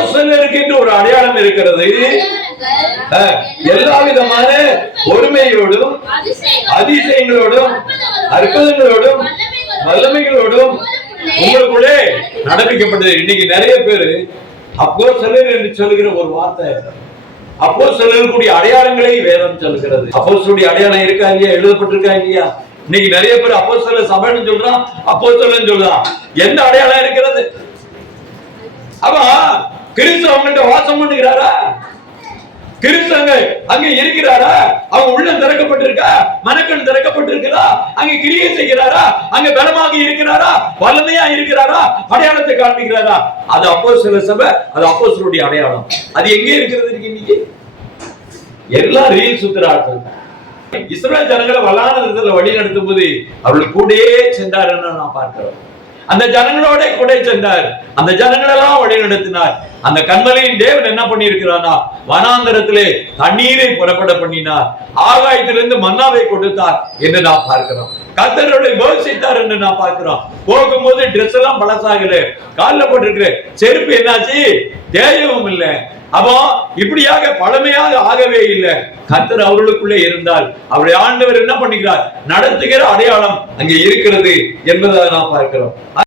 அப்போஸ்தலருக்கு என்று ஒரு அடையாளம் இருக்கிறது. எல்லா விதமான ஒருமையோடும் அதிசயங்களோடும் அற்புதங்களோடும் வல்லமைகளோடும் உங்களுக்குள்ளே நடப்பிக்கப்பட்டது. இன்னைக்கு நிறைய பேரு அப்போஸ்தலர் என்று சொல்லுகிற ஒரு வார்த்தை, அப்போஸ்தலர்களுடைய அடையாளங்களை வேதம் சொல்கிறது. அப்போஸ்தலருடைய அடையாளம் இருக்கா இல்லையா, எழுதப்பட்டிருக்கா இல்லையா? இன்னைக்கு நிறைய பேர் அப்போஸ்தலர் சபைன்னு சொல்றான், அப்போஸ்தலன் சொல்றான். எந்த அடையாளம் இருக்கிறது? அவ கிறிஸ்து அவங்கள்ட்ட வாசம் பண்ணுகிறாரா? கிறிஸ்து அங்க இருக்கிறாரா? அவங்க உள்ளம் திறக்கப்பட்டிருக்கா? மனக்கண் திறக்கப்பட்டிருக்கிறா? அங்க கிரியை செய்கிறாரா? அங்க பலமாக இருக்கிறாரா? வல்லமையா இருக்கிறாரா? அடையாளத்தை காண்பிக்கிறாரா? அது அப்போஸ்தலர் சபை, அது அப்போஸ்தலருடைய அடையாளம். அது எங்கே இருக்கிறது? இன்னைக்கு எல்லாம் ரீல் சுத்துறார்கள். இஸ்ரவேல் ஜனங்களை வல்லானத்துல வழி நடத்தும் போது அவர்கள் கூடயே சென்றார் என்று நான் பார்க்கிறோம். அந்த ஜனங்களோட கூட சென்றார், அந்த ஜனங்களெல்லாம் வழி நடத்தினார். அந்த கண்மலையின் தேவன் என்ன பண்ணி இருக்கிறானா, வனாந்தரத்திலே தண்ணீரை புறப்பட பண்ணினார், ஆகாயத்திலிருந்து மன்னாவை கொடுத்தார் என்று நான் பார்க்கிறோம். கர்த்தரை போஷித்தார் என்று நான் பார்க்கிறோம். போகும்போது ட்ரெஸ் எல்லாம் பழசாகல, காலில் போட்டிருக்கிற செருப்பு என்னாச்சு, தேயவும் இல்லை. அப்போ இப்படியாக பழமையாக ஆகவே இல்லை. கர்த்தர் அவர்களுக்குள்ளே இருந்தால் அவருடைய ஆண்டவர் என்ன பண்ணுகிறார், நடத்துகிற அடையாளம் அங்கே இருக்கிறது என்பதை நான் பார்க்கிறோம்.